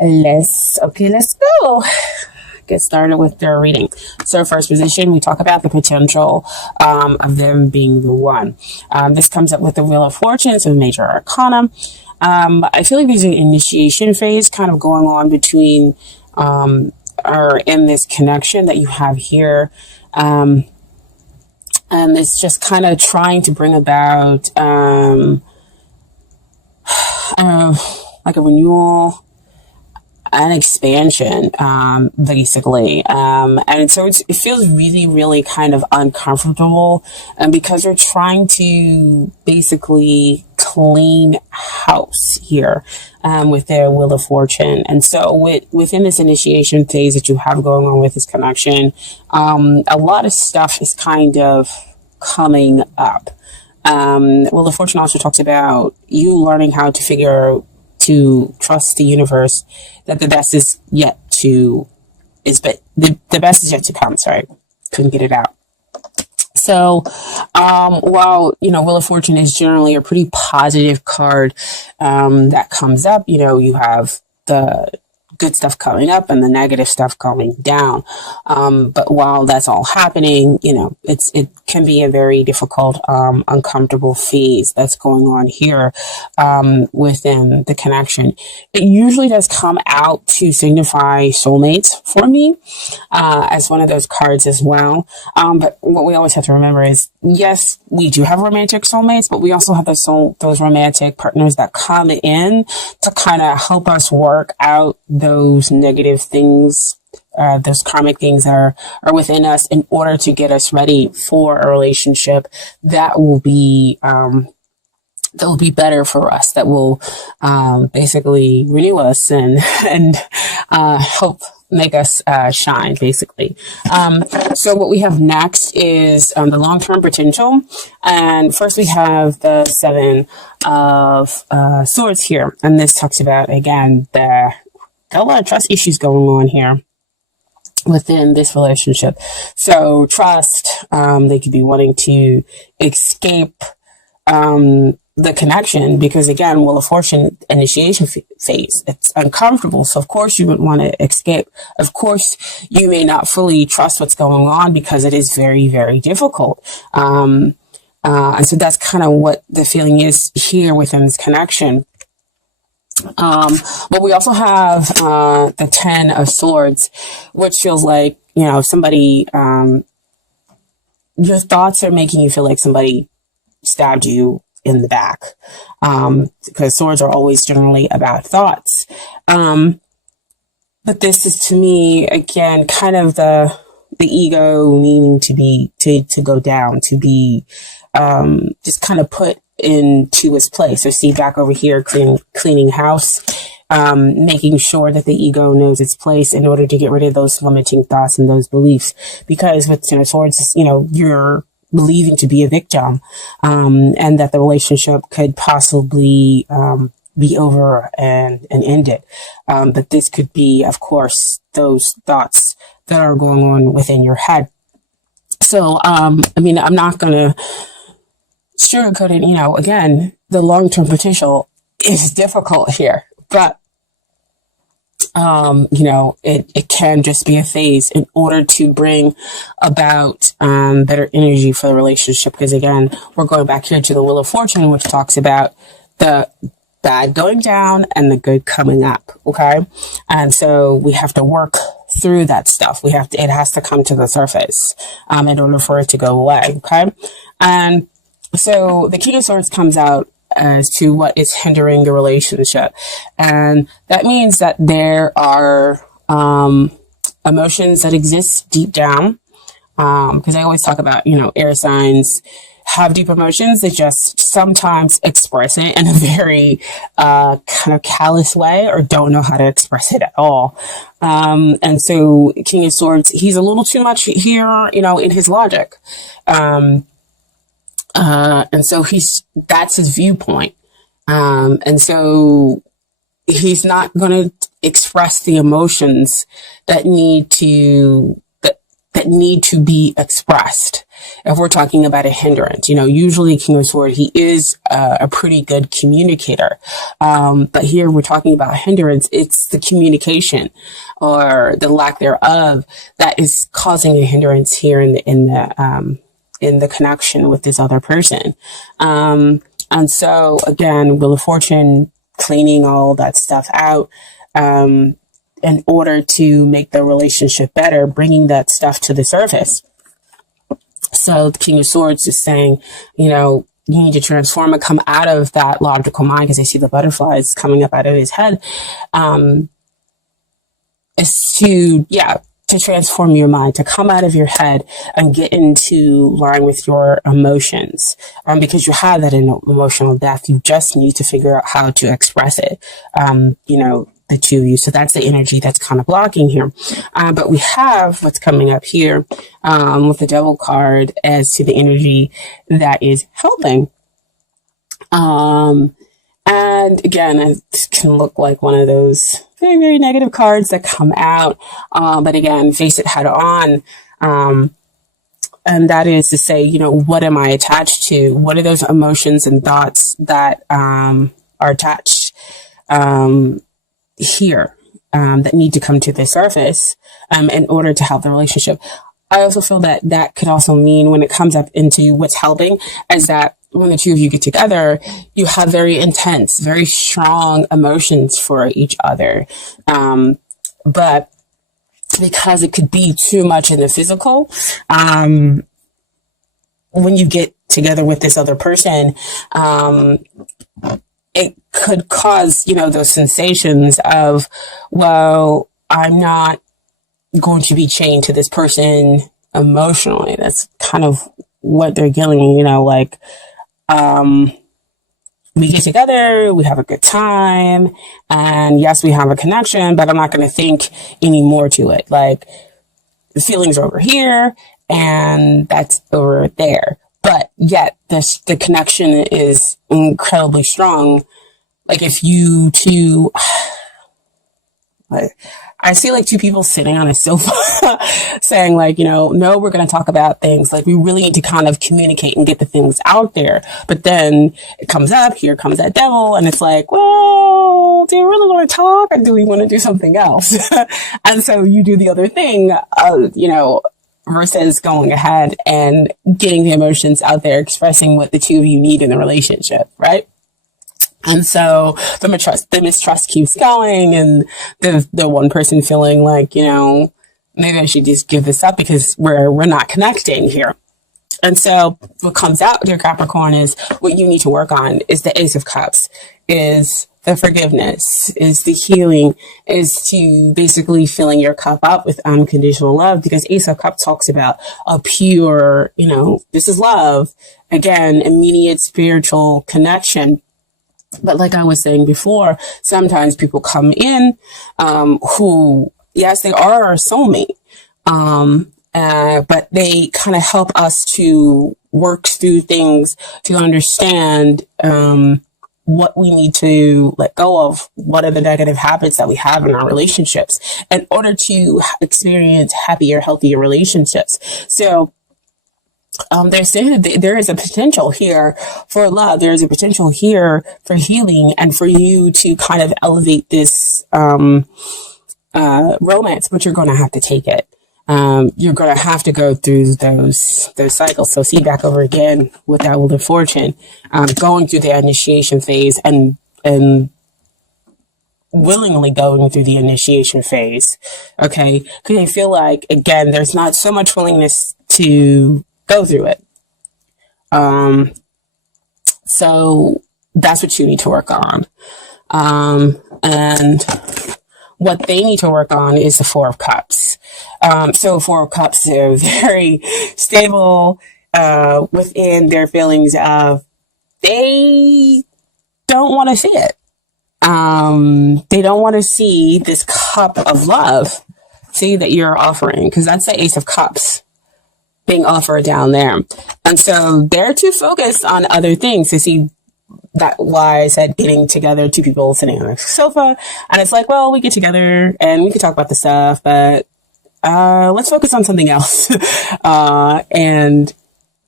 Let's go. Get started with their reading. So first position, we talk about the potential of them being the one. This comes up with the Wheel of Fortune, so major arcana. I feel like there's an initiation phase kind of going on between or in this connection that you have here. And it's just kind of trying to bring about like a renewal, an expansion, basically. And so it feels really, really kind of uncomfortable, because they're trying to basically clean house here, with their Wheel of Fortune. And so within this initiation phase that you have going on with this connection, a lot of stuff is kind of coming up. Wheel of Fortune also talks about you learning how to trust the universe, that the best is yet to come. Sorry, couldn't get it out. So, while, Wheel of Fortune is generally a pretty positive card, that comes up, you have the good stuff coming up and the negative stuff going down. But while that's all happening, it can be a very difficult, uncomfortable phase that's going on here, within the connection. It usually does come out to signify soulmates for me, as one of those cards as well. But what we always have to remember is, yes, we do have romantic soulmates, but we also have those romantic partners that come in to kind of help us work out those negative things, those karmic things that are within us, in order to get us ready for a relationship that will be better for us, that will basically renew us and help make us shine, basically. So what we have next is the long-term potential. And first we have the Seven of Swords here. And this talks about, again, got a lot of trust issues going on here within this relationship. So trust, they could be wanting to escape the connection, because again, Wheel of Fortune, initiation phase, it's uncomfortable. So of course you would want to escape. Of course you may not fully trust what's going on, because it is very, very difficult. And so that's kind of what the feeling is here within this connection. But we also have the Ten of Swords, which feels like, somebody, your thoughts are making you feel like somebody stabbed you in the back, because swords are always generally about thoughts. But this is, to me, again, kind of the ego needing to go down, to be just kind of put into its place. So see, back over here, cleaning house, making sure that the ego knows its place in order to get rid of those limiting thoughts and those beliefs. Because with swords, you're believing to be a victim, and that the relationship could possibly be over and end it. But this could be, of course, those thoughts that are going on within your head. So, I'm not going to sugarcoat it. Again, the long-term potential is difficult here, but it can just be a phase in order to bring about better energy for the relationship. Because again, we're going back here to the Wheel of Fortune, which talks about the bad going down and the good coming up. Okay. And so we have to work through that stuff. It has to come to the surface, in order for it to go away. Okay. And so the King of Swords comes out as to what is hindering the relationship. And that means that there are emotions that exist deep down. Because I always talk about, air signs have deep emotions. They just sometimes express it in a very kind of callous way, or don't know how to express it at all. And so King of Swords, he's a little too much here, in his logic. And so that's his viewpoint. And so he's not going to express the emotions that that need to be expressed. If we're talking about a hindrance, usually King of Swords, he is a pretty good communicator. But here we're talking about hindrance. It's the communication or the lack thereof that is causing a hindrance here in the connection with this other person. And so again, Wheel of Fortune, cleaning all that stuff out, in order to make the relationship better, bringing that stuff to the surface. So the King of Swords is saying, you need to transform and come out of that logical mind, because I see the butterflies coming up out of his head, is to transform your mind, to come out of your head and get into line with your emotions. Because you have that emotional depth. You just need to figure out how to express it. The two of you. So that's the energy that's kind of blocking here. But we have what's coming up here, with the Devil card as to the energy that is helping. And again, it can look like one of those very, very negative cards that come out. But again, face it head on. And that is to say, what am I attached to? What are those emotions and thoughts that, are attached, here, that need to come to the surface, in order to help the relationship. I also feel that that could also mean, when it comes up into what's helping, is that when the two of you get together, you have very intense, very strong emotions for each other. But because it could be too much in the physical, when you get together with this other person, it could cause, those sensations of, well, I'm not going to be chained to this person emotionally. That's kind of what they're getting, we get together, we have a good time, and yes, we have a connection, but I'm not going to think any more to it. Like, the feelings are over here and that's over there. But yet the connection is incredibly strong. Like, if you two, I see like two people sitting on a sofa saying like, no, we're going to talk about things. Like, we really need to kind of communicate and get the things out there. But then it comes up, here comes that devil. And it's like, well, do you really want to talk, or do we want to do something else? And so you do the other thing, versus going ahead and getting the emotions out there, expressing what the two of you need in the relationship, right? And so the mistrust keeps going, and the one person feeling like, maybe I should just give this up because we're not connecting here. And so what comes out, dear Capricorn, is what you need to work on is the Ace of Cups, is the forgiveness, is the healing, is to basically filling your cup up with unconditional love, because Ace of Cups talks about a pure, this is love. Again, immediate spiritual connection. But like I was saying before, sometimes people come in, who, yes, they are our soulmate. But they kind of help us to work through things, to understand, what we need to let go of, what are the negative habits that we have in our relationships in order to experience happier, healthier relationships. So, they're saying that there is a potential here for love. There is a potential here for healing, and for you to kind of elevate this, romance, but you're going to have to take it. You're going to have to go through those cycles. So see, back over again with that Wheel of Fortune, going through the initiation phase and willingly going through the initiation phase. Okay. Because I feel like, again, there's not so much willingness to go through it. So that's what you need to work on. And what they need to work on is the Four of Cups. So Four of Cups, they're very stable, within their feelings of, they don't want to see it. They don't want to see this cup of love, see, that you're offering, because that's the Ace of Cups being offered down there. And so they're too focused on other things to see. That why I said getting together, two people sitting on a sofa, and it's like, well, we get together and we can talk about the stuff, but let's focus on something else. And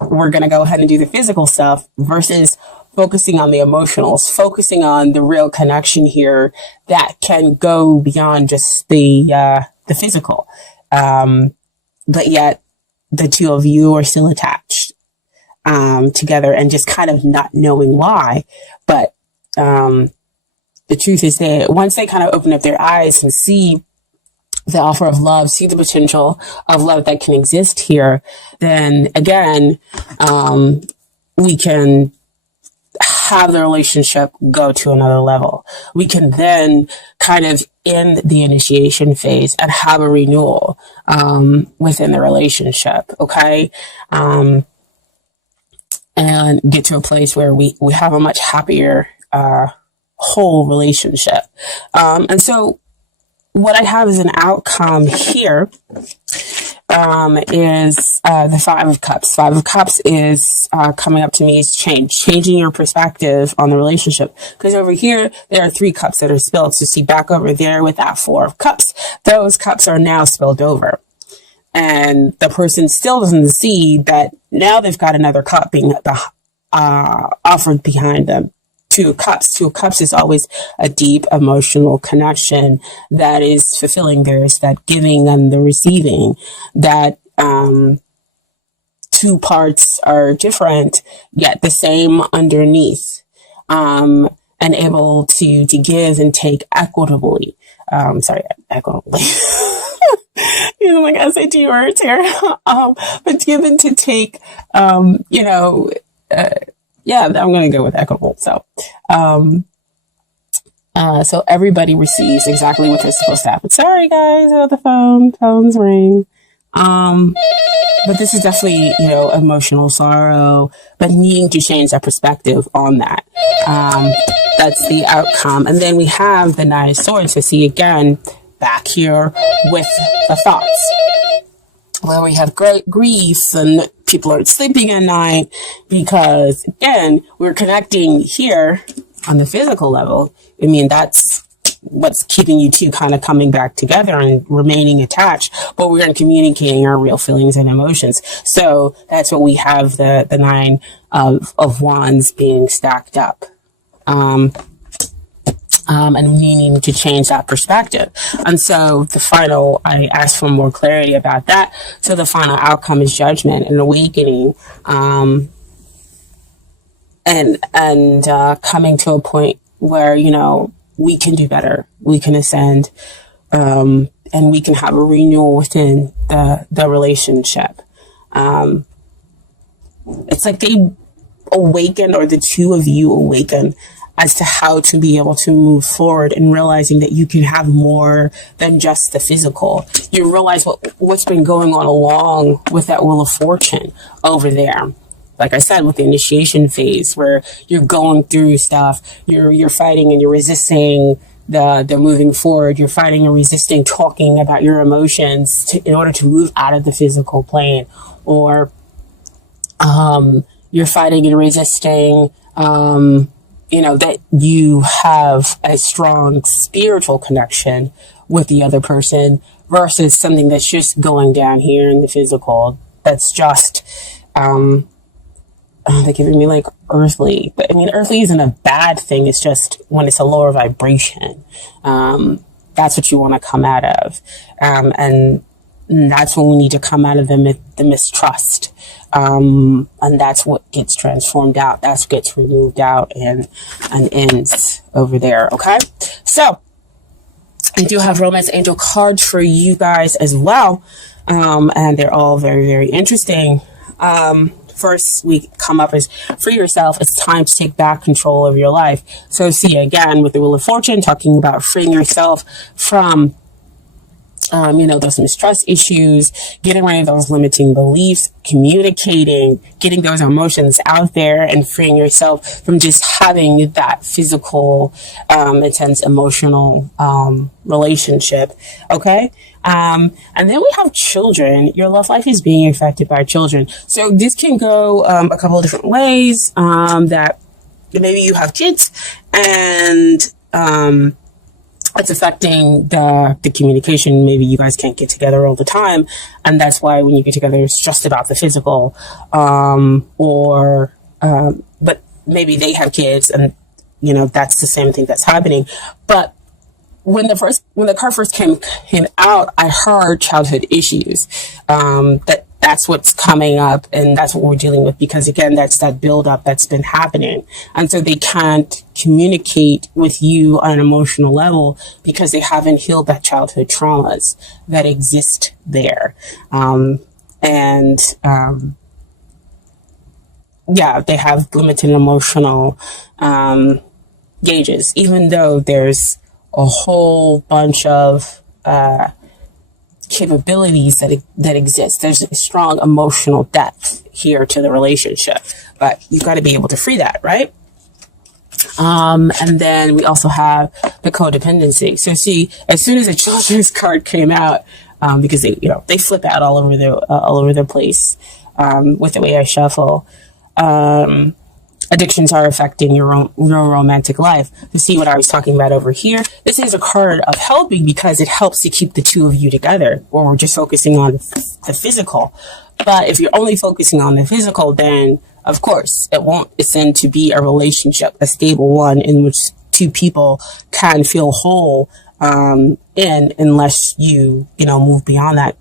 we're going to go ahead and do the physical stuff versus focusing on the emotionals, focusing on the real connection here that can go beyond just the physical. But yet the two of you are still attached, together and just kind of not knowing why. But, the truth is that once they kind of open up their eyes and see the offer of love, see the potential of love that can exist here, then again, we can have the relationship go to another level. We can then kind of end the initiation phase and have a renewal, within the relationship. Okay. And get to a place where we have a much happier, whole relationship. And so what I have as an outcome here, is the Five of Cups. Five of Cups is coming up to me is changing your perspective on the relationship. Because over here, there are 3 cups that are spilled. So see back over there with that 4 of Cups, those cups are now spilled over. And the person still doesn't see that now they've got another cup being offered behind them. 2 of Cups. 2 of Cups is always a deep emotional connection that is fulfilling theirs, that giving and the receiving, that 2 parts are different, yet the same underneath, and able to give and take equitably. Equitably. Using like SAT words here. But give and to take, yeah, I'm going to go with equitable. So, so everybody receives exactly what they're supposed to happen. Sorry guys about the phones ring. But this is definitely, emotional sorrow, but needing to change that perspective on that. That's the outcome. And then we have the Nine of Swords. So see again, back here with the thoughts, where we have great grief and people aren't sleeping at night because, again, we're connecting here on the physical level. I mean, that's what's keeping you two kind of coming back together and remaining attached, but we're communicating our real feelings and emotions. So that's what we have the Nine of Wands being stacked up. And needing to change that perspective. And so I asked for more clarity about that. So the final outcome is judgment and awakening, and coming to a point where, we can do better, we can ascend, and we can have a renewal within the relationship. It's like they awakened, or the two of you awaken as to how to be able to move forward and realizing that you can have more than just the physical. You realize what's been going on along with that Wheel of Fortune over there. Like I said, with the initiation phase where you're going through stuff, you're fighting and you're resisting the moving forward. You're fighting and resisting talking about your emotions in order to move out of the physical plane, or you're fighting and resisting that you have a strong spiritual connection with the other person versus something that's just going down here in the physical. That's just, they're giving me like earthly, but I mean, earthly isn't a bad thing. It's just when it's a lower vibration, that's what you want to come out of. And that's when we need to come out of the mistrust. And that's what gets transformed out. That's what gets removed out and ends over there. Okay. So I do have romance angel cards for you guys as well. And they're all very, very interesting. First we come up as free yourself. It's time to take back control of your life. So see again with the Wheel of Fortune, talking about freeing yourself from those mistrust issues, getting rid of those limiting beliefs, communicating, getting those emotions out there and freeing yourself from just having that physical, intense emotional, relationship. Okay. And then we have children. Your love life is being affected by children. So this can go, a couple of different ways, that maybe you have kids and, it's affecting the communication. Maybe you guys can't get together all the time, and that's why when you get together, it's just about the physical. But maybe they have kids, and that's the same thing that's happening. But when the card first came out, I heard childhood issues. That's what's coming up, and that's what we're dealing with, because again, that's that buildup that's been happening. And so they can't communicate with you on an emotional level because they haven't healed that childhood traumas that exist there. They have limited emotional gauges, even though there's a whole bunch of capabilities that exist. There's a strong emotional depth here to the relationship, but you've got to be able to free that, right? And then we also have the codependency. So see, as soon as the children's card came out, because they flip out all over the place with the way I shuffle. Addictions are affecting your romantic life. To see what I was talking about over here, this is a card of helping because it helps to keep the two of you together, or we're just focusing on the physical. But if you're only focusing on the physical, then of course it won't ascend to be a relationship, a stable one in which two people can feel whole unless you move beyond that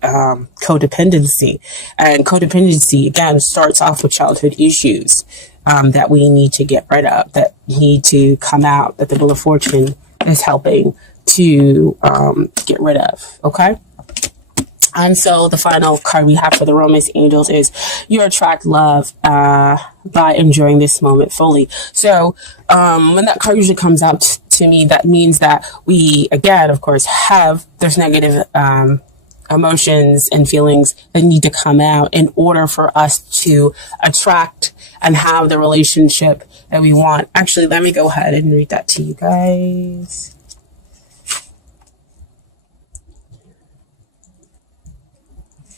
codependency. And codependency again starts off with childhood issues that we need to get rid of, that need to come out, that the Wheel of Fortune is helping to get rid of. Okay. And so the final card we have for the Romance Angels is you attract love by enjoying this moment fully. So when that card usually comes out to me, that means that we, again, of course, there's negative emotions and feelings that need to come out in order for us to attract and have the relationship that we want. Actually, let me go ahead and read that to you guys.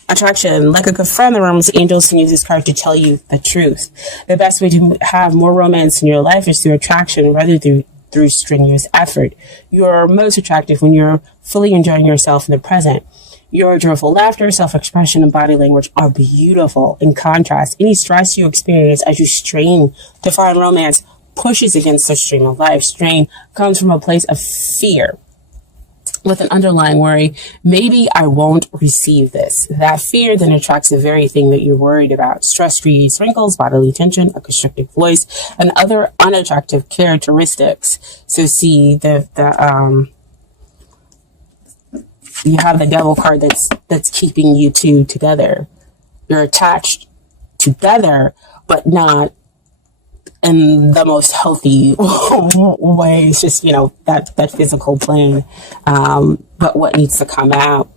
Attraction. Like a good friend, the Romance Angels can use this card to tell you the truth. The best way to have more romance in your life is through attraction rather through strenuous effort. You're most attractive when you're fully enjoying yourself in the present. Your joyful laughter, self-expression, and body language are beautiful. In contrast, any stress you experience as you strain to find romance pushes against the stream of life. Strain comes from a place of fear with an underlying worry. Maybe I won't receive this. That fear then attracts the very thing that you're worried about. Stress creates wrinkles, bodily tension, a constricted voice, and other unattractive characteristics. So see, you have the Devil card that's keeping you two together. You're attached together, but not in the most healthy way. It's just, that physical plane. But what needs to come out,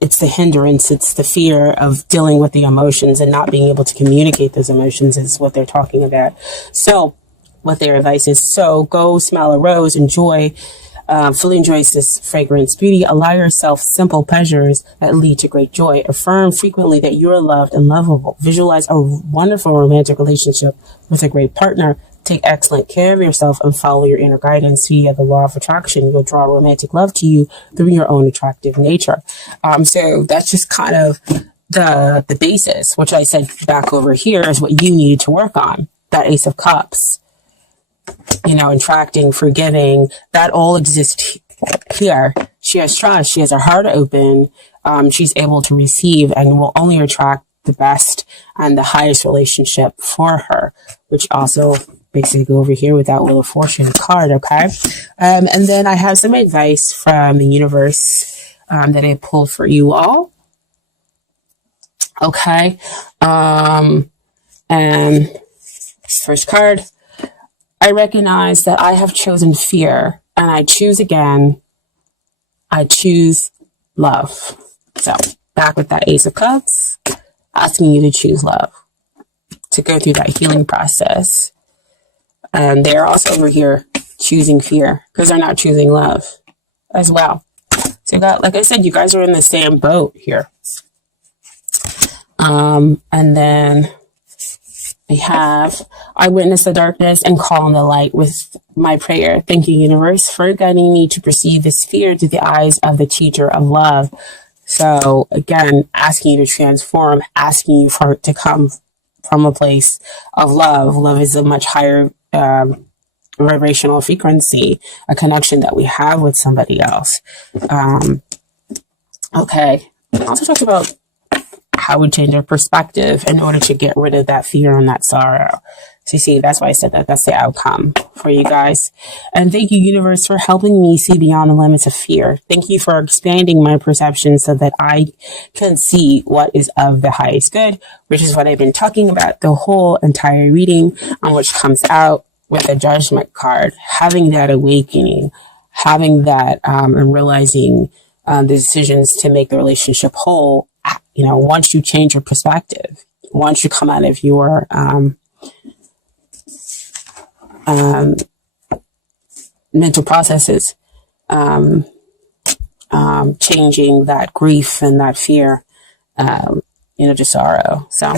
it's the hindrance, it's the fear of dealing with the emotions and not being able to communicate those emotions is what they're talking about. So what their advice is, so go smell a rose, fully enjoys this fragrance beauty. Allow yourself simple pleasures that lead to great joy. Affirm frequently that you are loved and lovable. Visualize a wonderful romantic relationship with a great partner. Take excellent care of yourself and follow your inner guidance via the law of attraction. You'll draw romantic love to you through your own attractive nature. So that's just kind of the basis, which I said back over here is what you needed to work on. That Ace of Cups. Attracting, forgiving, that all exists here. She has trust. She has her heart open. She's able to receive and will only attract the best and the highest relationship for her, which also basically go over here with that Wheel of Fortune card. Okay. And then I have some advice from the universe that I pulled for you all. Okay. And first card. I recognize that I have chosen fear and I choose again. I choose love. So back with that Ace of Cups, asking you to choose love, to go through that healing process. And they're also over here choosing fear because they're not choosing love as well. So like I said, you guys are in the same boat here. And then We have, I witness the darkness and call on the light with my prayer. Thank you, universe, for guiding me to perceive this fear through the eyes of the teacher of love. So again, asking you to transform, asking you for it to come from a place of love. Love is a much higher vibrational frequency, a connection that we have with somebody else. Okay. I also talked about how we change our perspective in order to get rid of that fear and that sorrow. So you see, that's why I said that. That's the outcome for you guys. And thank you, universe, for helping me see beyond the limits of fear. Thank you for expanding my perception so that I can see what is of the highest good, which is what I've been talking about the whole entire reading, on which comes out with a judgment card, having that awakening, having that and realizing the decisions to make the relationship whole. You know, once you change your perspective, once you come out of your mental processes, changing that grief and that fear, to sorrow. So